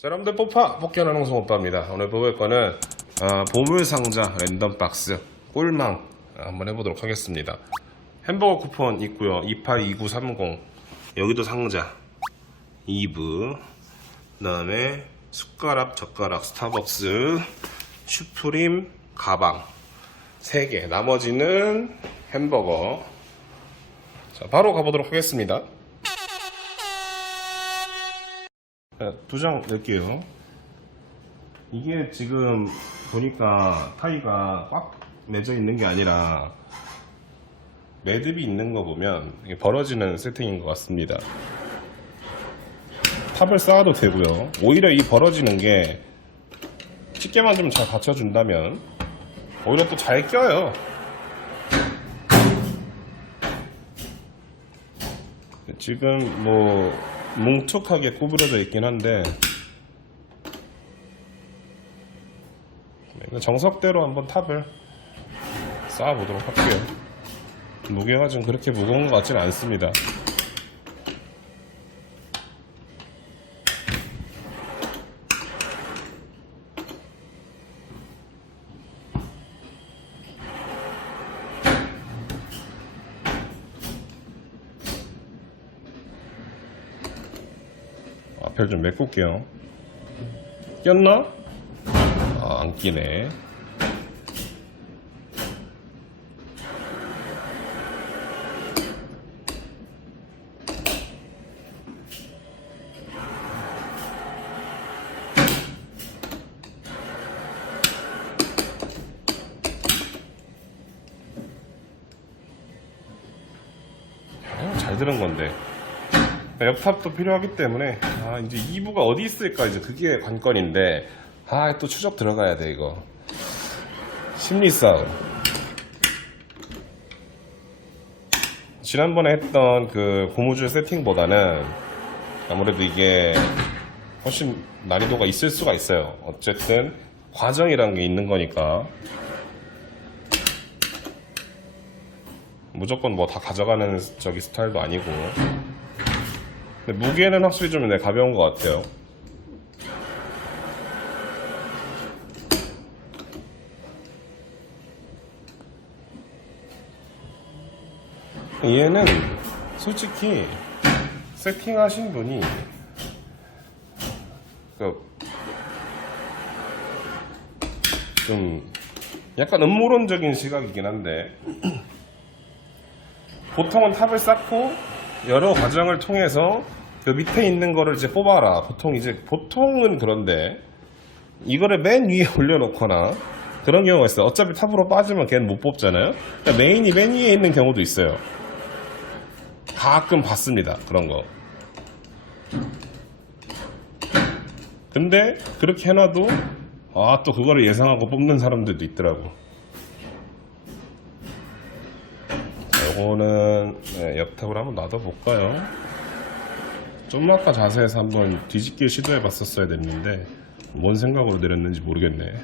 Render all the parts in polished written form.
자, 여러분들 뽀파 뽑기하는 홍성 오빠입니다. 오늘 뽑을 거는 보물상자 랜덤 박스 꿀망 한번 해보도록 하겠습니다. 햄버거 쿠폰 있고요. 282930 여기도 상자 2부, 그 다음에 숟가락 젓가락 스타벅스 슈프림 가방 3개, 나머지는 햄버거. 자, 바로 가보도록 하겠습니다. 2장 낼게요. 이게 지금 보니까 타이가 꽉 매져 있는 게 아니라 매듭이 있는 거 보면 이게 벌어지는 세팅인 것 같습니다. 탑을 쌓아도 되고요. 오히려 이 벌어지는 게 집게만 좀 잘 받쳐준다면 오히려 또 잘 껴요. 지금 뭐 뭉툭하게 구부러져 있긴 한데 정석대로 한번 탑을 쌓아보도록 할게요. 무게가 좀 그렇게 무거운 것 같지는 않습니다. 앞을 좀 메꿀게요. 꼈나? 안 끼네. 잘 들은 건데. 옆탑도 필요하기 때문에 이제 2부가 어디 있을까, 이제 그게 관건인데 또 추적 들어가야 돼. 이거 심리 싸움. 지난번에 했던 그 고무줄 세팅보다는 아무래도 이게 훨씬 난이도가 있을 수가 있어요. 어쨌든 과정이란 게 있는 거니까 무조건 뭐 다 가져가는 저기 스타일도 아니고. 근데 무게는 확실히 좀 가벼운 것 같아요. 얘는 솔직히 세팅하신 분이 좀 약간 음모론적인 시각이긴 한데 보통은 탑을 쌓고 여러 과정을 통해서 그 밑에 있는 거를 이제 뽑아라. 보통은 그런데 이거를 맨 위에 올려놓거나 그런 경우가 있어요. 어차피 탑으로 빠지면 걔는 못 뽑잖아요. 그러니까 메인이 맨 위에 있는 경우도 있어요. 가끔 봤습니다. 그런 거. 근데 그렇게 해놔도 또 그거를 예상하고 뽑는 사람들도 있더라고. 요거는 옆탑을 한번 놔둬볼까요? 좀 아까 자세에서 한번 뒤집기 시도해봤었어야 됐는데 뭔 생각으로 내렸는지 모르겠네.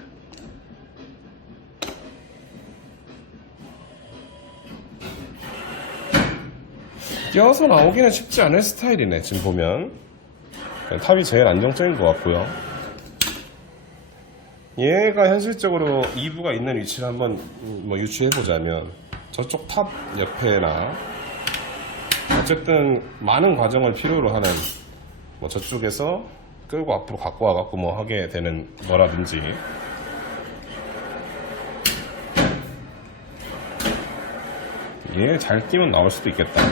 끼워서 나오기는 쉽지 않을 스타일이네. 지금 보면 탑이 제일 안정적인 것 같고요. 얘가 현실적으로 2부가 있는 위치를 한번 유추해보자면 저쪽 탑 옆에나 어쨌든 많은 과정을 필요로 하는 저쪽에서 끌고 앞으로 갖고 와갖고 하게 되는 거라든지 얘 잘 끼면 나올 수도 있겠다.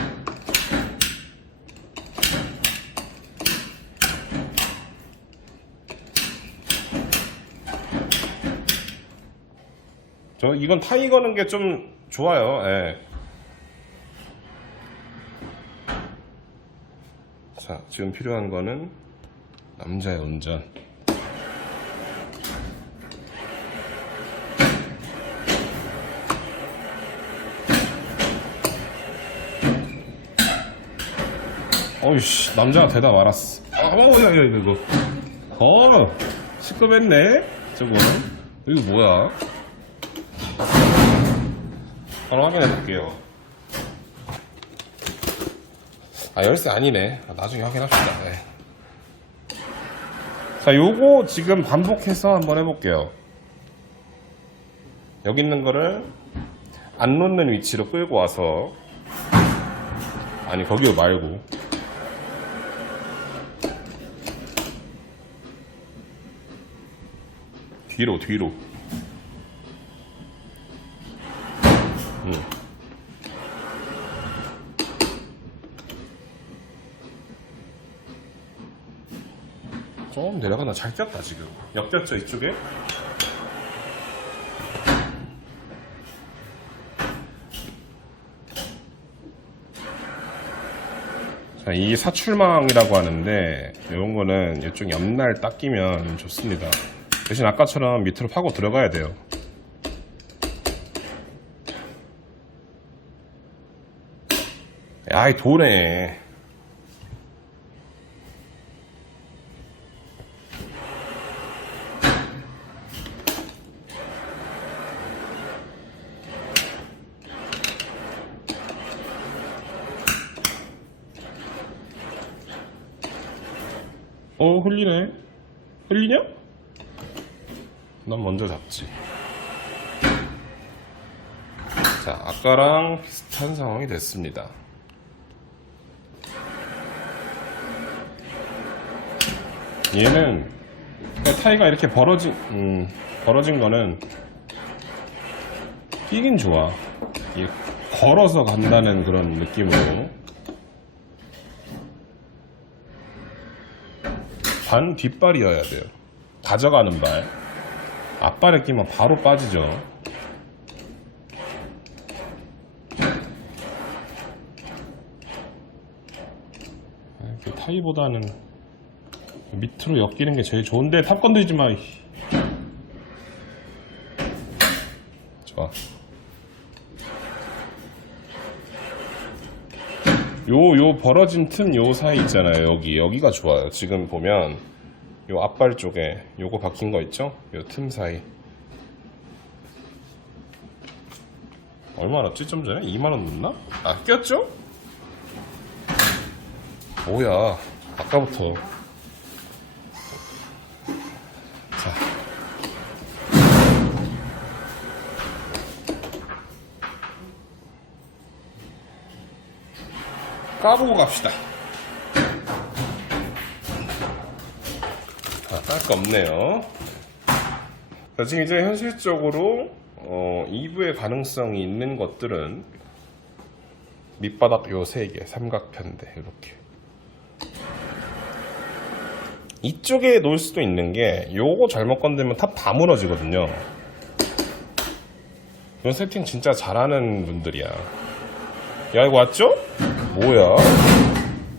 이건 타이 거는 게 좀 좋아요. 예. 자, 지금 필요한 거는 남자의 운전. 어이씨, 남자가 되다 말았어. 이거. 시끄럽네? 저거. 이거 뭐야? 바로 확인해 볼게요. 열쇠 아니네. 나중에 확인합시다. 네. 자, 요거 지금 반복해서 한번 해볼게요. 여기 있는 거를 안 놓는 위치로 끌고 와서, 아니 거기 말고 뒤로 좀 내려가나. 잘 꼈다 지금. 역겹죠 이쪽에? 자, 이 사출망이라고 하는데 이런 거는 이쪽 옆날 딱 끼면 좋습니다. 대신 아까처럼 밑으로 파고 들어가야 돼요. 아이 도네. 흘리네. 흘리냐? 난 먼저 잡지. 자, 아까랑 비슷한 상황이 됐습니다. 얘는 타이가 이렇게 벌어진 거는 끼긴 좋아. 이게 걸어서 간다는 그런 느낌으로. 반 뒷발이어야 돼요. 가져가는 발. 앞발에 끼면 바로 빠지죠. 타이보다는 밑으로 엮이는 게 제일 좋은데 탑 건드리지 마. 좋아. 요 벌어진 틈 요 사이 있잖아요. 여기가 좋아요. 지금 보면 요 앞발 쪽에 요거 박힌 거 있죠? 요 틈 사이. 얼마 넣었지? 좀 전에? 2만원 넣었나? 아, 꼈죠? 뭐야, 아까부터. 자, 까보고 갑시다. 딸 거 없네요. 자, 지금 이제 현실적으로 2부의 가능성이 있는 것들은 밑바닥 요 3개, 삼각편대 이렇게. 이쪽에 놓을 수도 있는 게 요거 잘못 건드면 탑 다 무너지거든요. 이런 세팅 진짜 잘하는 분들이야. 야, 이거 왔죠? 뭐야?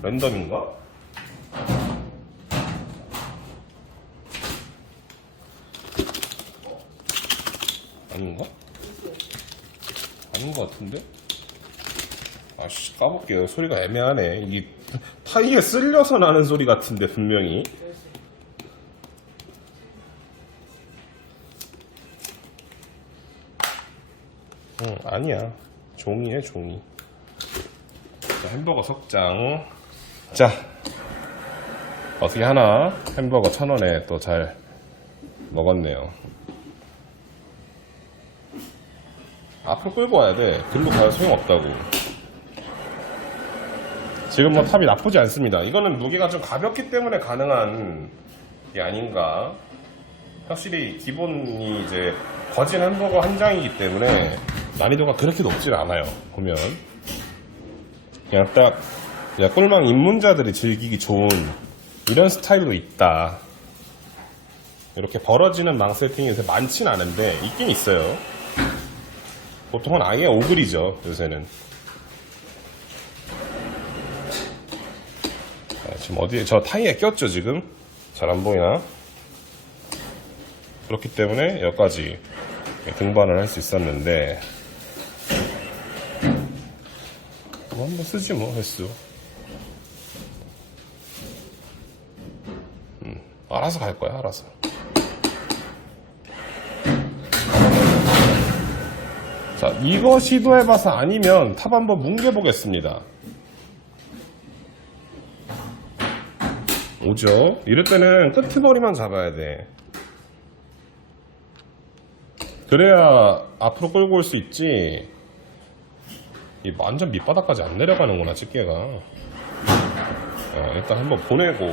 랜덤인가? 아닌가? 아닌 것 같은데? 아씨, 까볼게요. 소리가 애매하네. 이게 타이에 쓸려서 나는 소리 같은데, 분명히. 아니야. 종이에 종이. 자, 햄버거 석장. 자, 어떻게 하나 햄버거 1,000원에 또 잘 먹었네요. 앞으로 끌고 와야 돼. 글로 가야 소용없다고. 지금 뭐 탑이 나쁘지 않습니다. 이거는 무게가 좀 가볍기 때문에 가능한 게 아닌가. 확실히 기본이 이제 거진 햄버거 한 장이기 때문에 난이도가 그렇게 높질 않아요. 보면 그냥 딱 꿀망 입문자들이 즐기기 좋은 이런 스타일로 있다. 이렇게 벌어지는 망 세팅이 요새 많진 않은데 있긴 있어요. 보통은 아예 오글이죠, 요새는. 자, 지금 어디에, 저 타이에 꼈죠, 지금? 잘 안 보이나? 그렇기 때문에 여기까지 등반을 할 수 있었는데, 뭐 한번 쓰지 뭐, 횟수. 알아서 갈 거야, 알아서. 자, 이거 시도해봐서 아니면 탑 한번 뭉개보겠습니다. 오죠. 이럴 때는 끄트머리만 잡아야 돼. 그래야 앞으로 끌고 올 수 있지. 이 완전 밑바닥까지 안 내려가는구나, 집게가. 일단 한번 보내고.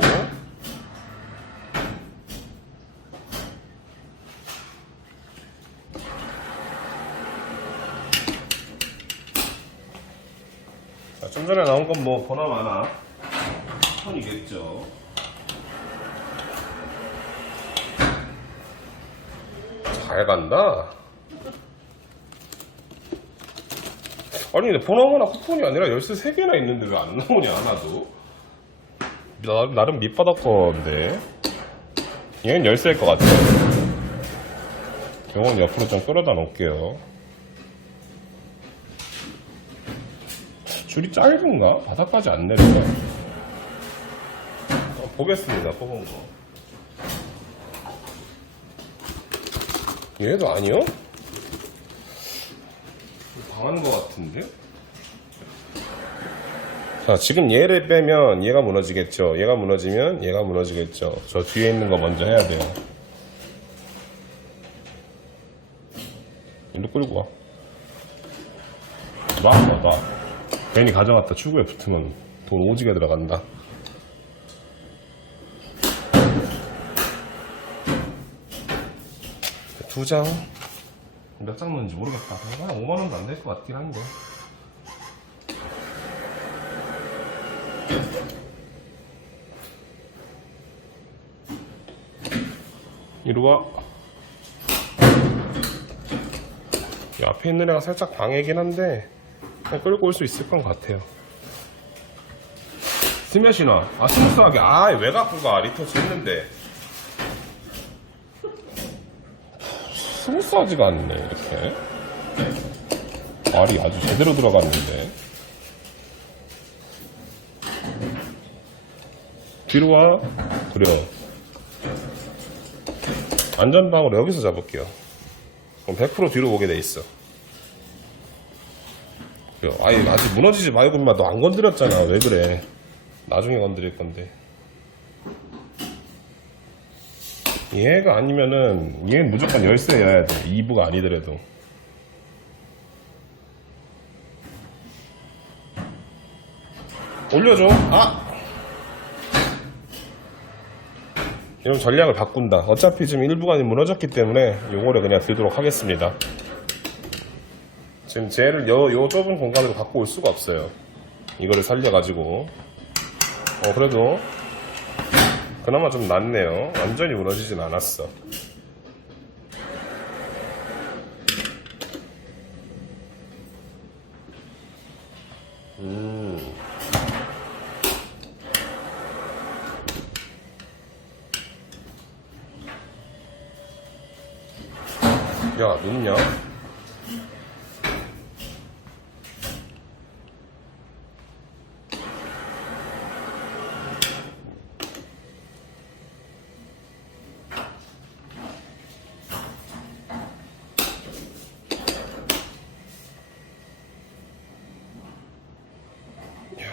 자, 좀 전에 나온 건 뭐 보나마나 턴이겠죠. 잘 간다. 아니 근데 보나마나 쿠폰이 아니라 열쇠 3개나 있는데 왜 안 나오냐 하나도. 나름 밑바닥 건데 얘는 열쇠일 것 같아. 이건 옆으로 좀 끌어다 놓을게요. 줄이 짧은가? 바닥까지 안 내려가. 보겠습니다. 뽑은 거. 얘도 아니요? 당한 것 같은데? 자, 지금 얘를 빼면 얘가 무너지겠죠. 얘가 무너지면 얘가 무너지겠죠. 저 뒤에 있는 거 먼저 해야 돼요. 일로 끌고 와. 놔. 괜히 가져갔다 출구에 붙으면 돈 오지게 들어간다. 두 장. 몇 장 넣는지 모르겠다. 한 5만원도 안 될 것 같긴 한데. 이리 와. 이 앞에 있는 애가 살짝 방해긴 한데 그냥 끌고 올 수 있을 것 같아요. 스매시나. 스무스하게. 왜 갖고 가. 리터치 했는데 스무스하지가 않네. 이렇게 알이 아주 제대로 들어갔는데. 뒤로 와. 그래요. 안전방으로 여기서 잡을게요. 그럼 100% 뒤로 오게 돼 있어. 그래요. 아직 무너지지 말고 인마 너 안 건드렸잖아. 왜 그래. 나중에 건드릴 건데. 얘가 아니면은 얘는 무조건 열쇠여야 돼. 2부가 아니더라도. 올려줘. 이런 전략을 바꾼다. 어차피 지금 일부가 무너졌기 때문에 요거를 그냥 들도록 하겠습니다. 지금 쟤를 요 좁은 공간으로 갖고 올 수가 없어요. 이거를 살려가지고. 그래도 그나마 좀 낫네요. 완전히 무너지진 않았어. 야, 눕냐?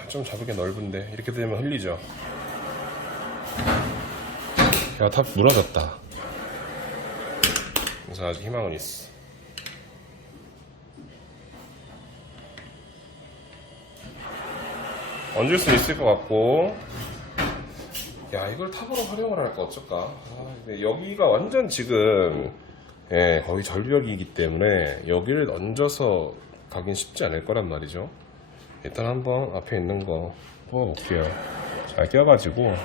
좀 잡으기 넓은데 이렇게 되면 흘리죠. 야, 탑 무너졌다. 그래서 아직 희망은 있어. 얹을 수 있을 것 같고. 야, 이걸 탑으로 활용을 할까 어쩔까. 근데 여기가 완전 지금 거의 절벽이기 때문에 여기를 얹어서 가긴 쉽지 않을 거란 말이죠. 일단 한번 앞에 있는 거 뽑아볼게요. 잘 껴가지고.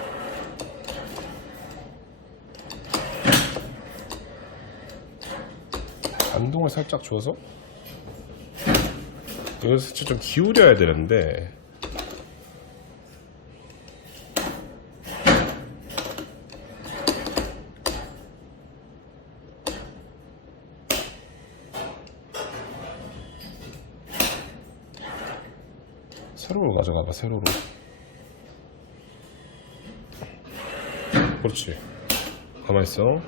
반동을 살짝 줘서 여기서 좀 기울여야 되는데 세로로 가져가봐. 세로로. 그렇지. 가만있어.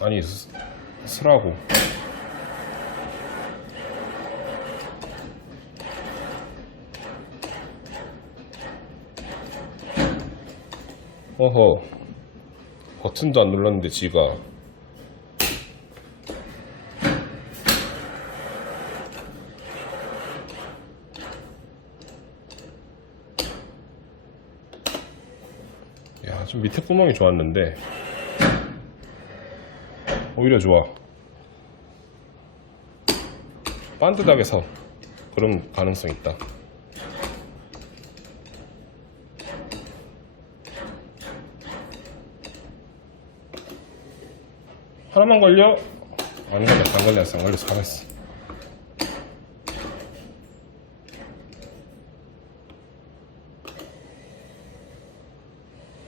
아니, 쓰라고. 어허, 버튼도 안 눌렀는데 지가. 야, 좀 밑에 구멍이 좋았는데 오히려 좋아. 반듯하게 서. 그런 가능성 있다. 하나만 걸려? 안 걸렸어. 잘했어.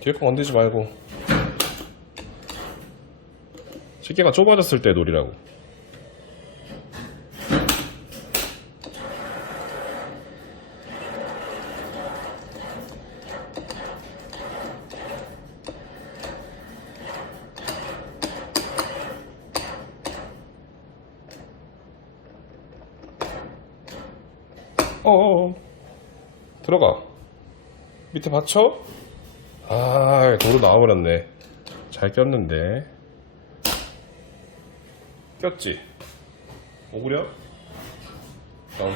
뒤에 거 건드리지 말고. 집게가 좁아졌을 때 놀이라고. 어어어. 들어가. 밑에 받쳐? 아, 도로 나와버렸네. 잘 꼈는데. 꼈지? 오구려? 야,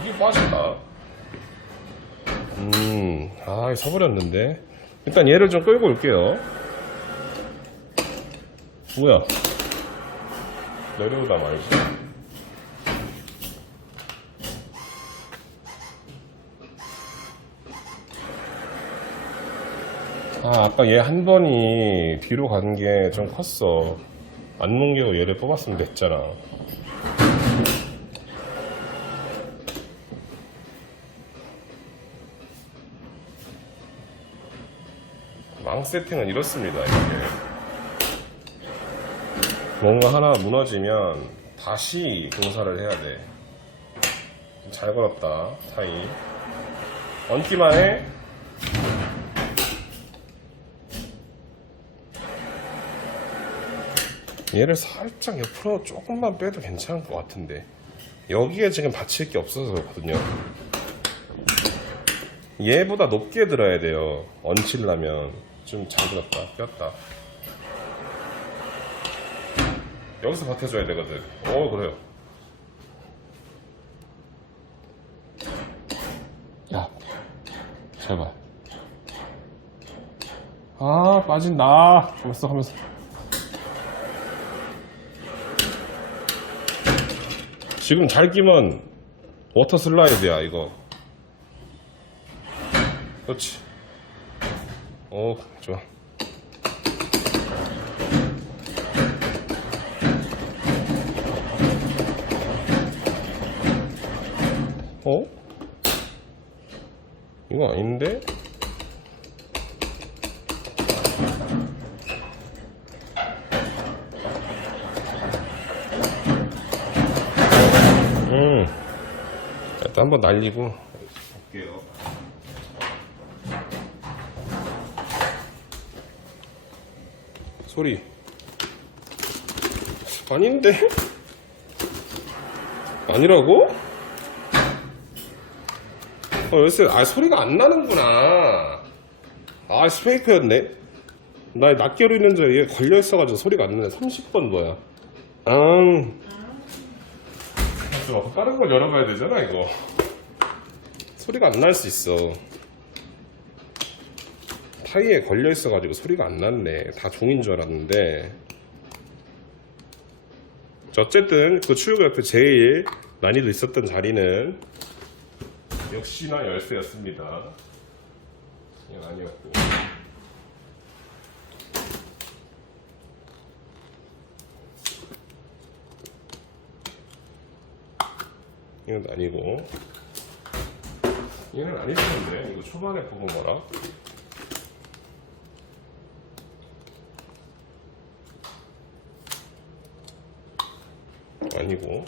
이게 빠진다. 서버렸는데. 일단 얘를 좀 끌고 올게요. 뭐야? 내려오다 말지. 아까 얘 한 번이 뒤로 간 게 좀 컸어. 안 넘기고 얘를 뽑았으면 됐잖아. 망 세팅은 이렇습니다. 이렇게 뭔가 하나 무너지면 다시 공사를 해야 돼. 잘 걸었다. 타이 얹기만 해. 얘를 살짝 옆으로 조금만 빼도 괜찮을 것 같은데 여기에 지금 받칠 게 없어서 그렇거든요. 얘보다 높게 들어야 돼요. 얹히려면. 좀 잘 들었다. 꼈다. 여기서 버텨줘야 되거든. 그래요. 야, 제발. 빠진다. 벌써 하면서. 지금 잘 끼면 워터 슬라이드야, 이거. 그렇지. 좋아. 이거 아닌데? 일단 한번 날리고 볼게요. 소리 아닌데? 아니라고? 열쇠 소리가 안 나는구나. 스페이크였네. 나 낱개로 있는 줄 얘 걸려있어가지고 소리가 안 나네. 30번 뭐야. 좀 다른 걸 열어봐야 되잖아. 이거 소리가 안 날 수 있어. 타이에 걸려있어가지고 소리가 안 났네. 다 종인 줄 알았는데. 어쨌든 그 출구 옆에 제일 난이도 있었던 자리는 역시나 열쇠였습니다. 이건 아니었고. 이건 아니고. 얘는 아니었는데. 이거 초반에 뽑은 거라. 아니고.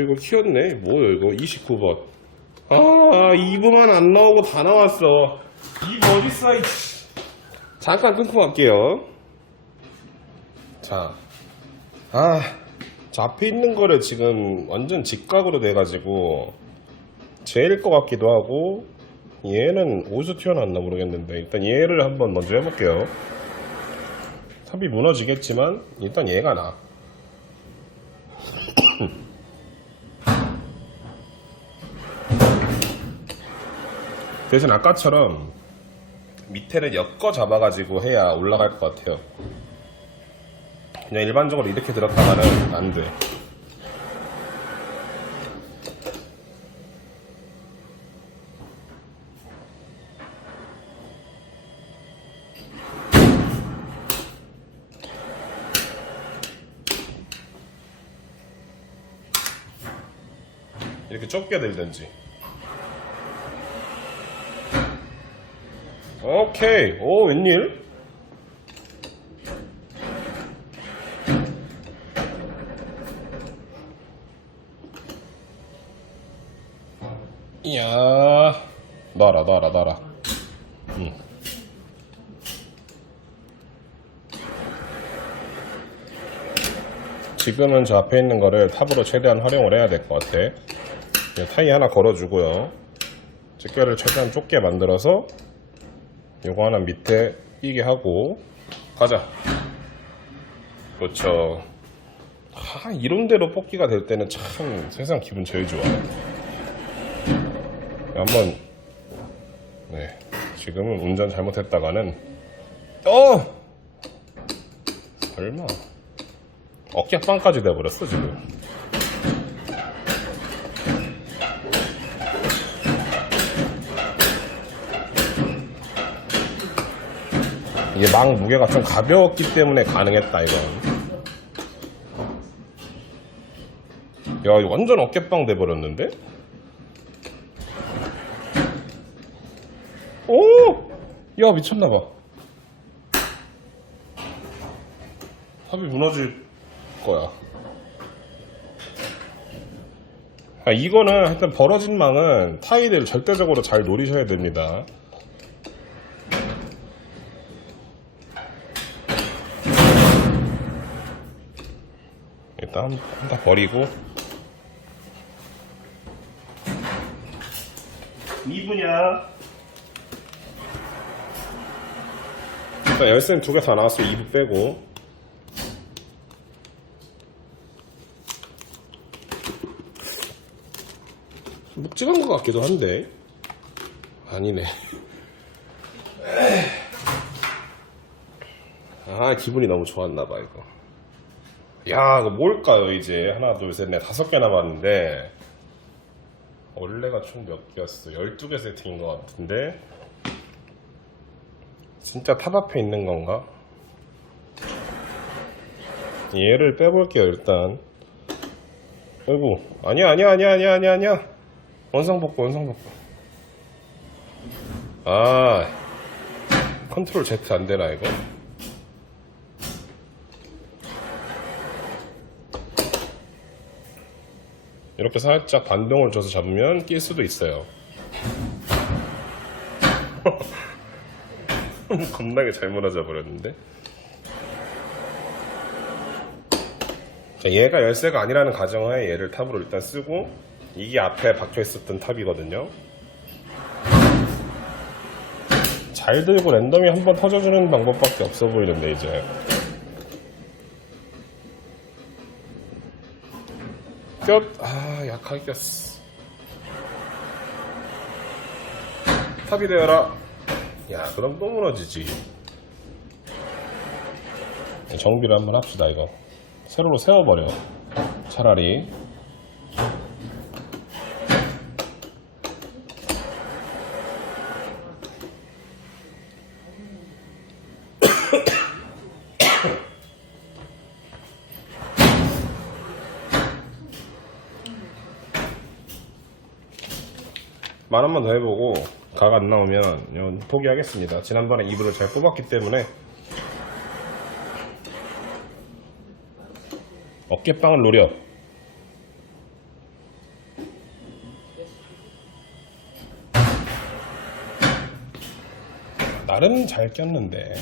이거 키웠네. 뭐야 이거. 29번. 2부만 안 나오고 다 나왔어. 2부 어딨어, 이씨. 잠깐 끊고 갈게요. 자, 저 앞에 있는 거를 지금 완전 직각으로 돼가지고 제일 것 같기도 하고, 얘는 어디서 튀어나왔나 모르겠는데 일단 얘를 한번 먼저 해볼게요. 탑이 무너지겠지만 일단 얘가 나. 대신 아까처럼 밑에를 엮어 잡아가지고 해야 올라갈 것 같아요. 그냥 일반적으로 이렇게 들어가면은 안 돼. 이렇게 좁게 들든지. 오케이. 오, 웬일? 이야, 놔라. 지금은 저 앞에 있는 거를 탑으로 최대한 활용을 해야 될 것 같아. 타이 하나 걸어주고요. 집게를 최대한 좁게 만들어서 요거 하나 밑에 끼게 하고 가자. 그렇죠. 이런대로 뽑기가 될 때는 참 세상 기분 제일 좋아. 한번 네, 지금은 운전 잘못했다가는 설마 어깨빵까지 돼버렸어 지금. 이게 망 무게가 좀 가벼웠기 때문에 가능했다 이건. 야, 이거 완전 어깨빵 돼버렸는데? 오! 야, 미쳤나봐. 탑이 무너질 거야. 이거는 하여튼 벌어진 망은 타이를 절대적으로 잘 노리셔야 됩니다. 일단 다 버리고 2부냐? 일단 열쇠는 2개 다 나왔어. 2부 빼고 묵직한 것 같기도 한데 아니네. 기분이 너무 좋았나봐 이거. 야, 이거 뭘까요? 이제 하나 둘 셋 넷 5개 남았는데 원래가 총 몇 개였어? 12개 세팅인 것 같은데 진짜 탑 앞에 있는 건가? 얘를 빼볼게요 일단. 아이고, 아니야. 원상복구. 컨트롤 Z 안 되나 이거? 이렇게 살짝 반동을 줘서 잡으면 낄 수도 있어요. 겁나게 잘 무너져 버렸는데. 자, 얘가 열쇠가 아니라는 가정하에 얘를 탑으로 일단 쓰고, 이게 앞에 박혀 있었던 탑이거든요. 잘 들고 랜덤이 한번 터져주는 방법밖에 없어 보이는데 이제. 약하게 꼈어. 탑이 되어라. 야, 그럼 또 무너지지. 정비를 한번 합시다 이거. 세로로 세워버려 차라리. 만 원만 더 해보고 각 안 나오면 포기하겠습니다. 지난번에 2부를 잘 뽑았기 때문에. 어깨빵을 노려. 말은 잘 꼈는데.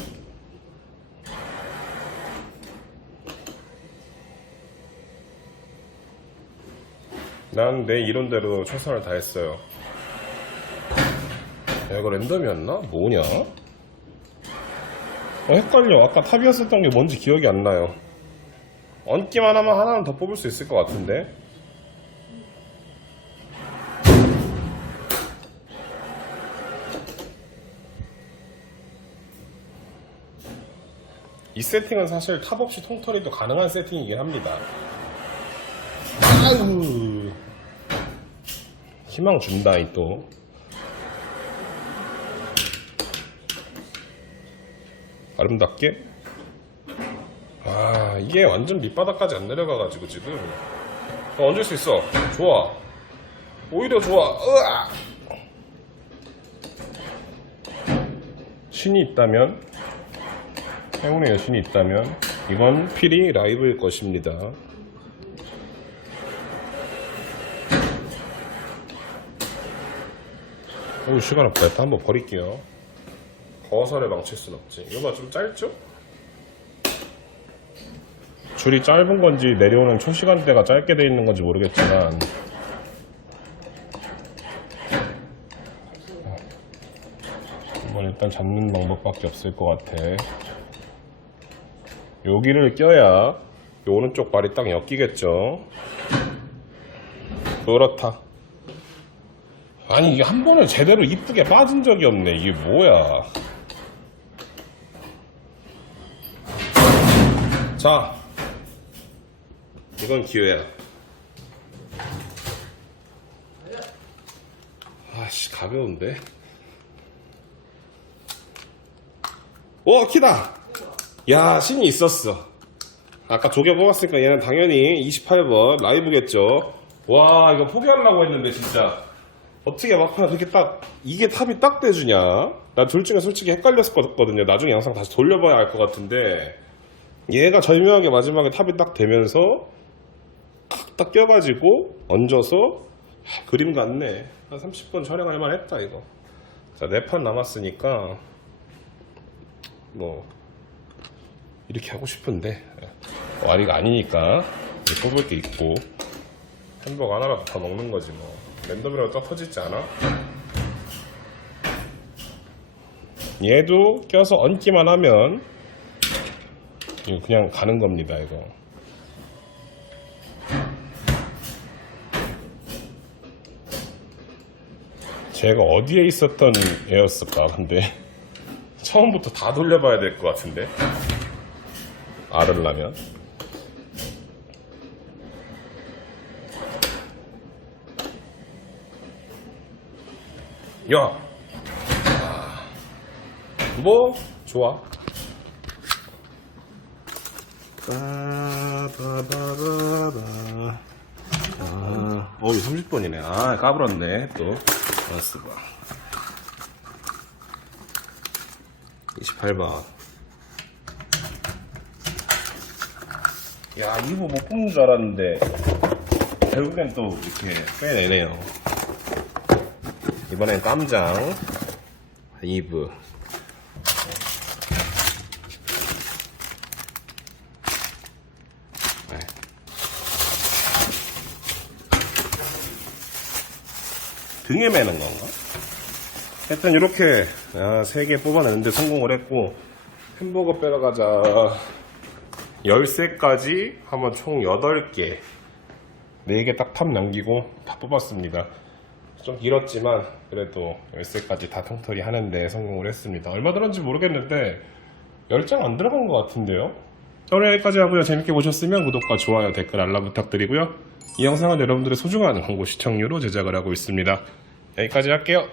난 내 이론대로 최선을 다했어요. 야, 이거 랜덤이었나? 뭐냐? 헷갈려. 아까 탑이었었던 게 뭔지 기억이 안 나요. 얹기만 하면 하나는 더 뽑을 수 있을 것 같은데. 이 세팅은 사실 탑 없이 통털이도 가능한 세팅이긴 합니다. 아유, 희망 준다 이 또. 아름답게. 아, 이게 완전 밑바닥까지 안 내려가가지고 지금 얹을 수 있어. 좋아, 오히려 좋아. 으아! 신이 있다면, 행운의 여신이 있다면 이건 필히 라이브일 것입니다. 오, 시간 없다. 일단 한번 버릴게요. 거설에 망칠 순 없지. 이거 좀 짧죠? 줄이 짧은 건지 내려오는 초시간대가 짧게 돼 있는 건지 모르겠지만 이건 일단 잡는 방법밖에 없을 것 같아. 여기를 껴야 이 오른쪽 발이 딱 엮이겠죠. 그렇다. 아니, 이게 한 번에 제대로 이쁘게 빠진 적이 없네. 이게 뭐야. 자, 이건 기회야. 아씨, 가벼운데. 오, 키다. 야, 신이 있었어. 아까 조개 뽑았으니까 얘는 당연히 28번 라이브겠죠. 와, 이거 포기하려고 했는데 진짜 어떻게 막판 그렇게 딱 이게 탑이 딱 돼주냐. 나 둘 중에 솔직히 헷갈렸었거든요. 나중에 영상 다시 돌려봐야 알 것 같은데 얘가 절묘하게 마지막에 탑이 딱 되면서 딱 껴가지고 얹어서 그림 같네. 한 30분 촬영할 만했다 이거. 자, 4판 남았으니까 뭐 이렇게 하고 싶은데 와리가 아니니까 뽑을 게 있고 햄버거 하나라도 다 먹는 거지 뭐. 랜덤이라도 딱 터지지 않아? 얘도 껴서 얹기만 하면 이거 그냥 가는 겁니다 이거. 제가 어디에 있었던 애였을까? 근데 처음부터 다 돌려봐야 될 것 같은데 알으려면. 야, 뭐 좋아. 어이 30번이네. 아, 까불었네 또. 알았어 봐. 28번. 야, 이거 못 뽑는 줄 알았는데 결국엔 또 이렇게 빼내네요. 이번엔 깜장 2부. 네. 등에 매는 건가? 하여튼 이렇게 3개 뽑아내는데 성공을 했고 햄버거 빼러가자 13까지 하면 총 8개 4개 딱 탑 남기고 다 뽑았습니다. 좀 길었지만 그래도 13까지 다 통털이 하는데 성공을 했습니다. 얼마 들었는지 모르겠는데 10장 안 들어간 것 같은데요. 자, 오늘 여기까지 하고요. 재밌게 보셨으면 구독과 좋아요, 댓글, 알람 부탁드리고요. 이 영상은 여러분들의 소중한 광고 시청료로 제작을 하고 있습니다. 여기까지 할게요.